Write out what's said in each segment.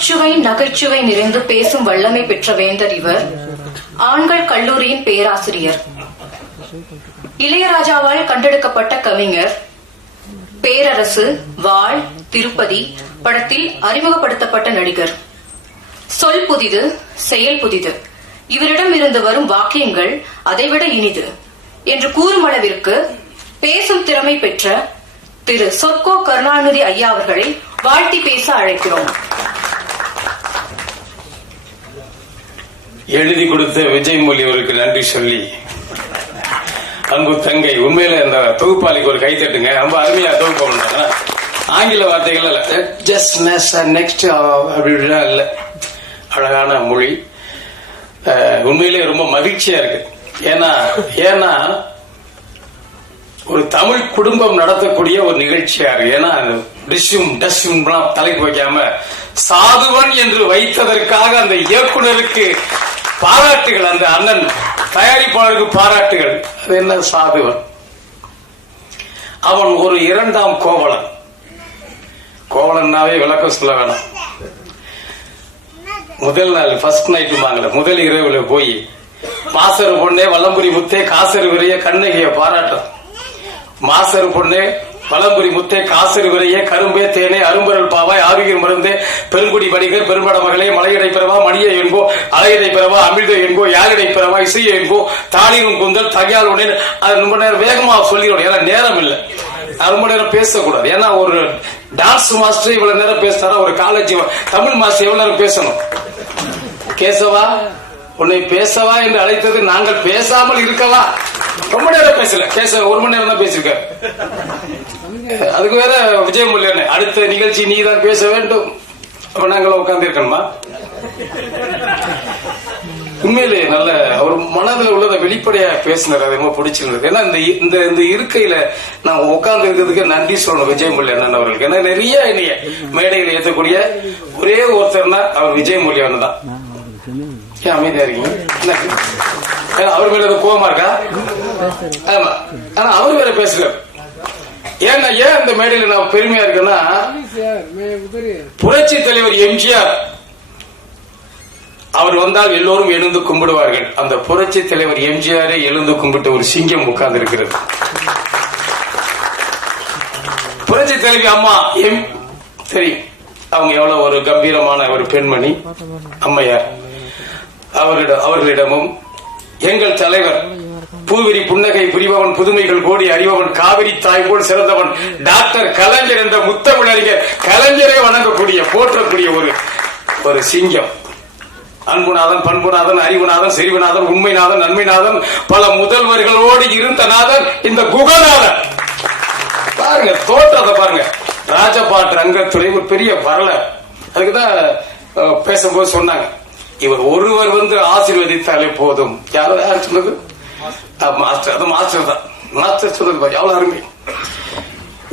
அகச்சுவை நகைச்சுவை நிறைந்து பேசும் வல்லமை பெற்ற வேந்தர் இவர். ஆண்கள் கல்லூரியின் பேராசிரியர். இளையராஜாவால் கண்டெடுக்கப்பட்ட கவிஞர். பேரரசு வாழ் திருப்பதி படத்தில் அறிமுகப்படுத்தப்பட்ட நடிகர். சொல் புதிது செயல் புதிது. இவரிடம் இருந்து வரும் வாக்கியங்கள் அதைவிட இனிது என்று கூறும் அளவிற்கு பேசும் திறமை பெற்ற திரு சொற்கோ கருணாநிதி ஐயா அவர்களை வாழ்த்தி பேச அழைக்கிறோம். எழுதி கொடுத்த விஜய் மொழி அவருக்கு நன்றி சொல்லி. அன்பு தங்கை உண்மையில இந்த தொகுப்பாளிக்கு ஒரு கை தட்டுங்க. ரொம்ப அருமையா தொகுப்பு பண்ணாங்க ஆங்கில வார்த்தைகள் இல்ல ஜஸ்ட் நெக்ஸ்ட் அப்படின்னா இல்ல. அழகான மொழி. உண்மையிலே ரொம்ப மகிழ்ச்சியா இருக்கு. ஏன்னா ஏன்னா ஒரு தமிழ் குடும்பம் நடத்தக்கூடிய ஒரு நிகழ்ச்சியா இருக்கு. ஏன்னா டிஷ்யூம் டஸ்யூம் தலைக்கு வைக்காம சாதுவன் என்று வைத்ததற்காக அந்த இயக்குனருக்கு பாராட்டுகள் அந்த அண்ணன் தயாரிப்பாளருக்கு பாராட்டுகள். அது என்ன சாதுவன்? அவன் ஒரு இரண்டாம் கோவலன். கோவலன்னாவே விளக்கம் சொல்ல வேணாம். முதல் நாள் ஃபர்ஸ்ட் நைட்டு வாங்கல. முதல் இரவுல போய் மாசரு பொண்ணே வல்லம்புரி முத்தே காசர் விரைய கண்ணகிய பாராட்டம் மாசரு பொண்ணே வலம்புரி முத்தே காசரு விரைய கரும்பே தேனே அரும்பரல் பாவாய் ஆரோக்கியம் மருந்தே பெருங்குடி வணிகர் பெரும்பட மகளே மலையடை பெறவா மணியை என்போ அலையடை பெறவா அமிர்த என்போ யாரிடை பெறவா இசையை என்போ தாளிரும் குந்தல் தகையால் உடனே அது ரொம்ப நேரம் வேகமா சொல்லிடணும் ஏன்னா நேரம் இல்லை. ரொம்ப நேரம் பேசக்கூடாது. ஏன்னா ஒரு டான்ஸ் மாஸ்டர் இவ்வளவு நேரம் பேசினாரா ஒரு காலேஜ் தமிழ் மாஸ்டர் எவ்வளவு நேரம் பேசணும்? கேசவா? உன்னை பேசவா என்று அழைத்தது நாங்கள் பேசாமல் இருக்கலாம் ரொம்ப நேரம் பேசல. கேசவ ஒரு மணி நேரம் தான் பேசியிருக்காரு. அதுக்கு வேற விஜய் முல்லையன் அடுத்த நிகழ்ச்சி நீ தான் பேச வேண்டும். அப்ப நாங்கள் உட்கார்ந்து இருக்கணுமா? உண்மையிலே நல்ல அவர் மனதில் உள்ளத வெளிப்படையா பேசினார். அது ரொம்ப பிடிச்சிருந்தது. ஏன்னா இந்த இந்த இந்த இருக்கையில நான் உட்கார்ந்து இருக்கிறதுக்கு நன்றி சொல்லணும் விஜய் முல்லையன் அவர்களுக்கு. ஏன்னா நிறைய என்னைய மேடையில் ஏற்றக்கூடிய ஒரே ஒருத்தர்னா அவர் விஜய் முல்லையன் தான். ஏன் அமைதியா இருக்கீங்க? என்ன? ஏன்னா அவர் மேல கோபமா கோவமா இருக்கா? ஆமா. ஆனா அவர் வேற பேசுறாரு ஏன்னா ஏன் அந்த மேடையில நான் பெருமையா இருக்கேன்னா புரட்சி தலைவர் எம்ஜிஆர் அவர் வந்தால் எல்லோரும் எழுந்து கும்பிடுவார்கள். அந்த புரட்சி தலைவர் எம்ஜிஆரே எழுந்து கும்பிட்டு ஒரு சிங்கம் உட்கார்ந்து இருக்கிறது புரட்சி தலைவி அம்மா எம் தெரியும் அவங்க எவ்வளவு ஒரு கம்பீரமான ஒரு பெண்மணி அம்மையார். அவரிடம் அவர்களிடமும் எங்கள் தலைவர் பூவிரி புன்னகை புரிபவன் புதுமைகள் கோடி அறிபவன் காவிரி தாய் போல் சிறந்தவன். டாக்டர் கலைஞர் என்ற முத்தமிழறிஞர் கலைஞரை வணங்கக்கூடிய போற்றக்கூடிய ஒரு ஒரு சிங்கம். அன்புநாதன் பண்புநாதன் அறிவுநாதன் செறிவுநாதன் உண்மைநாதன் நன்மைநாதன் பல முதல்வர்களோடு இருந்த நாதன் இந்த குகநாதன். பாருங்க தோற்றத்தை பாருங்க. ராஜபாட் ரங்கத்துறை ஒரு பெரிய வரலாறு அதுக்குதான் பேசும்போது சொன்னாங்க. இவர் ஒருவர் வந்து ஆசீர்வதித்தாலே போதும். யாரும் யார் சொன்னது? மாஸ்டர் அது மாஸ்டர் தான். மாஸ்டர் சொன்னது பாரு எவ்வளவு அருமை.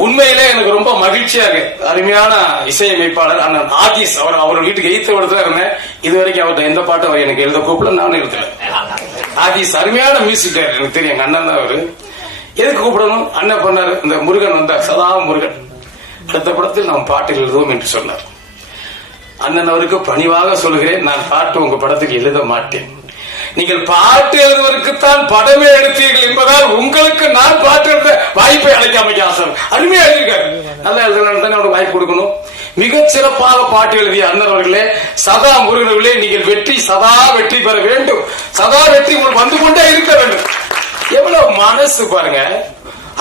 உண்மையிலே எனக்கு ரொம்ப மகிழ்ச்சியாக அருமையான இசையமைப்பாளர் அண்ணன் ஆதிஸ் அவர் அவர் வீட்டுக்கு எய்த்த விடத்துல இருந்தேன். இது வரைக்கும் அவர்கிட்ட எந்த பாட்டும் அவர் எனக்கு எழுத கூப்பிடல நானும் எழுதல ஆதிஸ் அருமையான மியூசிக் எனக்கு தெரியும் எங்க அண்ணன் தான் அவரு. எதுக்கு கூப்பிடணும்? அண்ணன் பண்ணாரு இந்த முருகன் வந்தார் சதா முருகன். அடுத்த படத்தில் நாம் பாட்டு எழுதுவோம் என்று சொன்னார். அண்ணன் அவருக்கு பணிவாக சொல்கிறேன் நான் பாட்டு உங்க படத்துக்கு எழுத மாட்டேன். நீங்கள் பாட்டு எழுதுவதற்குத்தான் படமே எடுத்தீர்கள் என்பதால் உங்களுக்கு நான் பாட்டு எழுத வாய்ப்பை அழைக்காம ஆசை அருமையா எழுதியிருக்காரு. நல்லா எழுதுனாலும் தானே வாய்ப்பு கொடுக்கணும். மிகச் சிறப்பாக பாட்டு எழுதிய அண்ணன் அவர்களே சதா முருகனர்களே நீங்கள் வெற்றி சதா வெற்றி பெற வேண்டும். சதா வெற்றி உங்களுக்கு வந்து கொண்டே இருக்க வேண்டும். எவ்வளவு மனசு பாருங்க.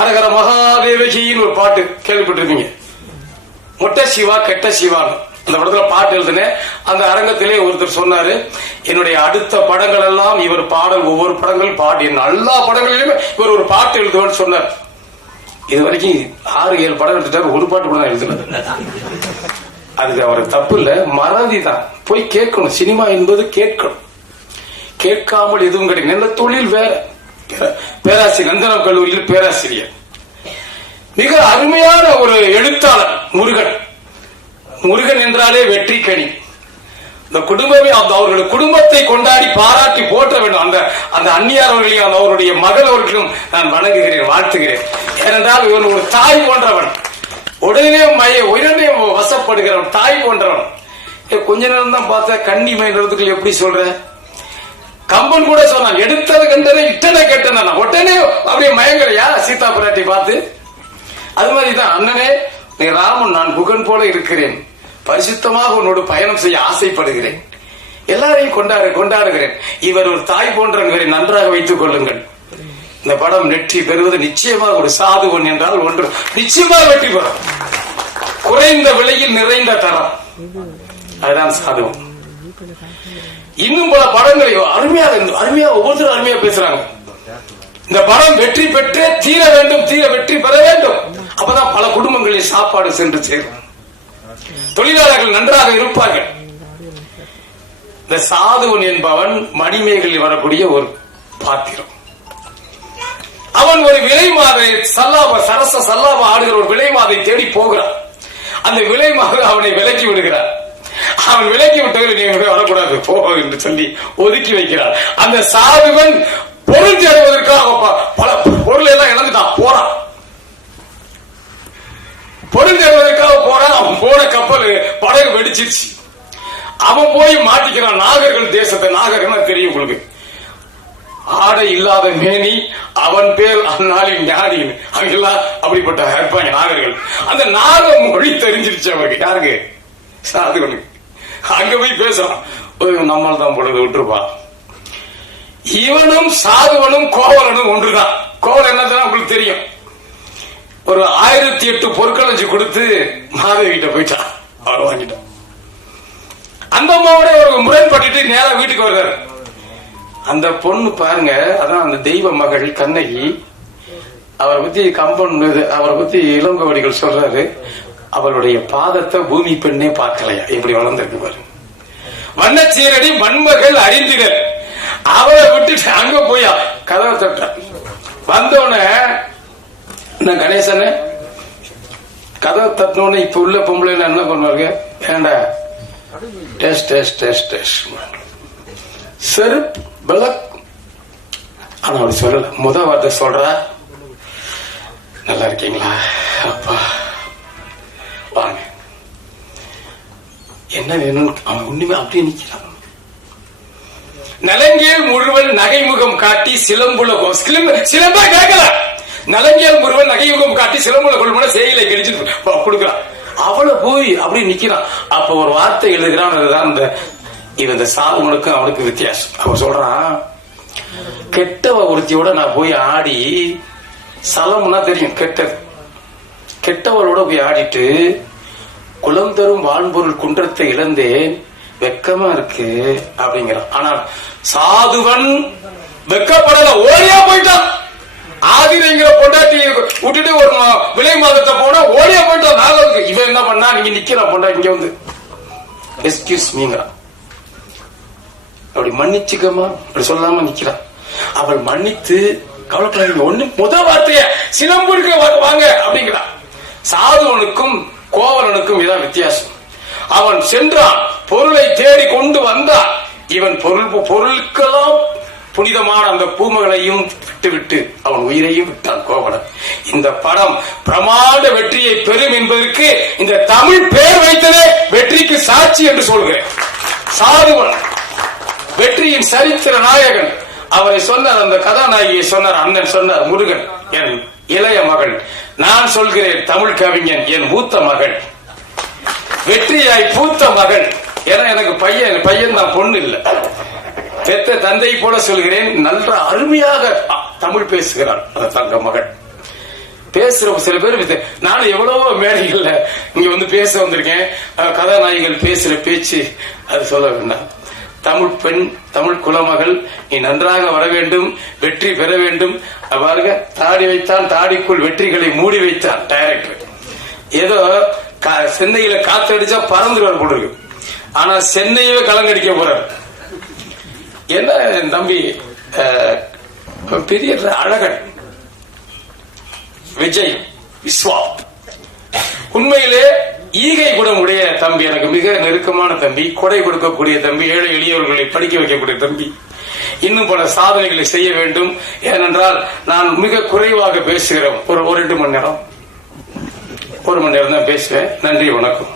அரகர மகாதேவகின்னு ஒரு பாட்டு கேள்விப்பட்டிருப்பீங்க. மொட்டை சிவா கெட்ட சிவான்னு. அந்த படத்துல பாட்டு எழுதினேன் அந்த அரங்கத்திலே ஒருத்தர் சொன்னாரு என்னுடைய அடுத்த படங்கள் எல்லாம் இவர் பாடல் ஒவ்வொரு படங்கள் பாடி எல்லா படங்களிலுமே இவர் ஒரு பாட்டு எழுதுவான்னு சொன்னார். இது வரைக்கும் ஆறு ஏழு படம் எடுத்துட்டாரு ஒரு பாட்டு கூட எழுதுனது அதுக்கு அவருக்கு தப்பு இல்ல மறதி தான். போய் கேட்கணும். சினிமா என்பது கேட்கணும். கேட்காமல் எதுவும் கிடைக்கும் இந்த தொழில் வேற. பேராசிரியர் நந்தனம் கல்லூரியில் பேராசிரியர். மிக அருமையான ஒரு எழுத்தாளர் முருகன். முருகன் என்றாலே வெற்றி கனி. இந்த குடும்பமே அந்த அவர்களுடைய குடும்பத்தை கொண்டாடி பாராட்டி போற்ற வேண்டும். அந்த அந்த அந்நியார் அவர்களையும் அந்த அவருடைய மகள் அவர்களும் நான் வணங்குகிறேன் வாழ்த்துகிறேன். ஏனென்றால் இவன் ஒரு தாய் போன்றவன். உடனே மய உடனே வசப்படுகிறவன் தாய் போன்றவன். கொஞ்ச நேரம் தான் பார்த்தேன் கண்ணி மைன்றதுக்கு எப்படி சொல்ற? கம்பன் கூட சொன்னான் எடுத்தது கண்டதை இட்டனை கெட்டன. உடனே அப்படியே மயங்கலையா? சீதா பிராட்டி பார்த்து. அது மாதிரிதான் அண்ணனே நீ ராமன் நான் புகன் போல இருக்கிறேன். பரிசுத்தமாக உன்னோடு பயணம் செய்ய ஆசைப்படுகிறேன். எல்லாரையும் கொண்டாடு கொண்டாடுகிறேன். இவர் ஒரு தாய் போன்ற இவரை நன்றாக வைத்துக் கொள்ளுங்கள். இந்த படம் வெற்றி பெறுவது நிச்சயமாக ஒரு சாதுவன் என்றால் ஒன்று. நிச்சயமாக வெற்றி பெறும். குறைந்த விலையில் நிறைந்த தரம். அதுதான் சாதுவம் இன்னும் பல படங்களை அருமையாக அருமையா ஒவ்வொருத்தரும் அருமையா பேசுறாங்க. இந்த படம் வெற்றி பெற்றே தீர வேண்டும் தீர வெற்றி பெற வேண்டும். அப்பதான் பல குடும்பங்களில் சாப்பாடு சென்று சேரும். தொழிலாளர்கள் நன்றாக இருப்பார்கள். இந்த சாதுவன் என்பவன் மணிமேகலில் வரக்கூடிய ஒரு பாத்திரம். அவன் ஒரு விலை மாதை சல்லாப சரச சல்லாப ஆடுகிற ஒரு விலை மாதை தேடி போகிறான். அந்த விலை மாத அவனை விலக்கி விடுகிறார் அவன் விலக்கி விட்டது நீ வரக்கூடாது போ என்று சொல்லி ஒதுக்கி வைக்கிறார் அந்த சாதுவன் பொருள் தேடுவதற்காக பல பொருளை எல்லாம் இழந்துட்டான் போறான். பொருள் தேடுவதற்காக அவன் போன கப்பல் படகு வெடிச்சிருச்சு. அவன் போய் மாட்டிக்கிறான் நாகர்கள் தேசத்தை நாகர்கள் தெரியும் உங்களுக்கு. ஆடை இல்லாத மேனி அவன் பேர் அந்நாளின் ஞானி அவங்கெல்லாம் அப்படிப்பட்ட இருப்பாங்க நாகர்கள். அந்த நாக மொழி தெரிஞ்சிருச்சு அவருக்கு. யாருக்கு? சாதுவனுக்கு. அங்க போய் பேசுறான். நம்மள் தான் பொழுது விட்டுருப்பான் இவனும் சாதுவனும் கோவலனும் ஒன்றுதான். கோவல் என்னதான் உங்களுக்கு தெரியும்? ஒரு ஆயிரத்தி எட்டு பொருட்கள் வச்சு கொடுத்து மாதவி கிட்ட போயிட்டான் அவளை வாங்கிட்டான் அந்த அம்மாவோட ஒரு முரண்பட்டுட்டு நேரா வீட்டுக்கு வர்றாரு அந்த பொண்ணு பாருங்க அதான் அந்த தெய்வ மகள் கண்ணகி. அவரை பத்தி கம்பன் அவரை பத்தி இளங்கோவடிகள் சொல்றாரு. அவளுடைய பாதத்தை பூமி பெண்ணே பார்க்கலையா? இப்படி வளர்ந்திருக்கு பாரு. வண்ணச்சீரடி மண்மகள் அறிந்தினர் அவரை விட்டுட்டு அங்க போயா. கதவை தட்ட. வந்தோடனே நான் கணேசனே. கதவை தட்டினோடனே இப்ப உள்ள பொம்பளை என்ன பண்ணுவாங்க? ஏண்டா? டெஸ்ட் டெஸ்ட் டெஸ்ட் டெஸ்ட் செருப் விளக் ஆனா அவர் சொல்லல. முத வார்த்தை சொல்றா. நல்லா இருக்கீங்களா? அப்பா. வாங்க. என்ன வேணும் அவன் உண்மை அப்படியே நிக்கிறான். நலங்கியல் முழுவன் நகைமுகம் காட்டி சிலம்புல சிலம்பா கேட்கலாம். நலங்கியல் முருகன் நகைமுகம் காட்டி சிலம்புல கொள்முன செய்யலை கழிச்சு கொடுக்குறான். அவளை போய் அப்படி நிக்கிறான். அப்ப ஒரு வார்த்தை எழுதுகிறான். அந்த இவன் இந்த சாவுனுக்கும் அவனுக்கு வித்தியாசம். அவன் சொல்றான் கெட்டவ ஒருத்தியோட நான் போய் ஆடி சலம்னா தெரியும் கெட்டது. கெட்டவளோட போய் ஆடிட்டு குலம் தரும் வான்பொருள் குன்றத்தை இழந்தேன் வெக்கமா இருக்கு அப்படிங்கிறான். ஆனால் சாதுவன் வெக்கப்படல ஓடியா போயிட்டான். ஆதிரைங்கிற பொண்டாட்டி விட்டுட்டு ஒரு விலை மாதத்தை போனா ஓடிய போயிட்டான் நாகவுக்கு இவன் என்ன பண்ணா? நீங்க நிக்கிறான் பொண்டா இங்க வந்து. எஸ்கியூஸ் மீங்கிறான் அப்படி மன்னிச்சுக்கமா அப்படி சொல்லாம நிக்கிறான் அவள் மன்னித்து கவலைப்படாதீங்க. ஒண்ணு முத வார்த்தைய சிலம்புக்கு வாங்க அப்படிங்கிறா. சாதுவனுக்கும் கோவலனுக்கும் இதான் வித்தியாசம். அவன் சென்றான் பொருளை தேடி கொண்டு வந்தான். இவன் பொருள் பொருளுக்கெல்லாம் புனிதமான அந்த பூமகளையும் விட்டுவிட்டு அவன் உயிரையும் விட்டான் கோவலன். இந்த படம் பிரமாண்ட வெற்றியை பெறும் என்பதற்கு இந்த தமிழ் பெயர் வைத்ததே வெற்றிக்கு சாட்சி என்று சொல்கிறேன். சாதுவன் வெற்றியின் சரித்திர நாயகன். அவரை சொன்னார் அந்த கதாநாயகியை சொன்னார் அண்ணன் சொன்னார் முருகன் என் இளைய மகள். நான் சொல்கிறேன் தமிழ் கவிஞன் என் மூத்த மகள். வெற்றியாய் பூத்த மகள். ஏன்னா எனக்கு பையன் பையன் தான் பொண்ணு இல்லை. பெத்த தந்தை போல சொல்கிறேன். நல்ல அருமையாக தமிழ் பேசுகிறார். அந்த தங்க மகள். பேசுற சில பேர் வித்து- நானும் எவ்வளவோ மேடைகள்ல இங்க வந்து பேச வந்திருக்கேன். கதாநாயகிகள் பேசுற பேச்சு அது சொல்ல வேண்டாம். தமிழ் பெண் தமிழ் குலமகள் நீ நன்றாக வர வேண்டும் வெற்றி பெற வேண்டும். பாருங்க தாடி வைத்தான் தாடிக்குள் வெற்றிகளை மூடி வைத்தான் டைரக்டர் ஏதோ கா- சென்னையில காத்தடிச்சா பறந்துருவார் போல ஆனா சென்னையவே கலங்கடிக்க போறார். என்ன என் தம்பி பெரிய அழகன் விஜய் விஸ்வா உண்மையிலே ஈகை குணம் உடைய தம்பி எனக்கு மிக நெருக்கமான தம்பி கொடை கொடுக்கக்கூடிய தம்பி ஏழை எளியவர்களை படிக்க வைக்கக்கூடிய தம்பி. இன்னும் பல சாதனைகளை செய்ய வேண்டும். ஏனென்றால் நான் மிக குறைவாக பேசுகிறேன். ஒரு ஒரு ரெண்டு மணி நேரம். ஒரு மணி நேரம் தான் பேசுவேன். நன்றி வணக்கம்.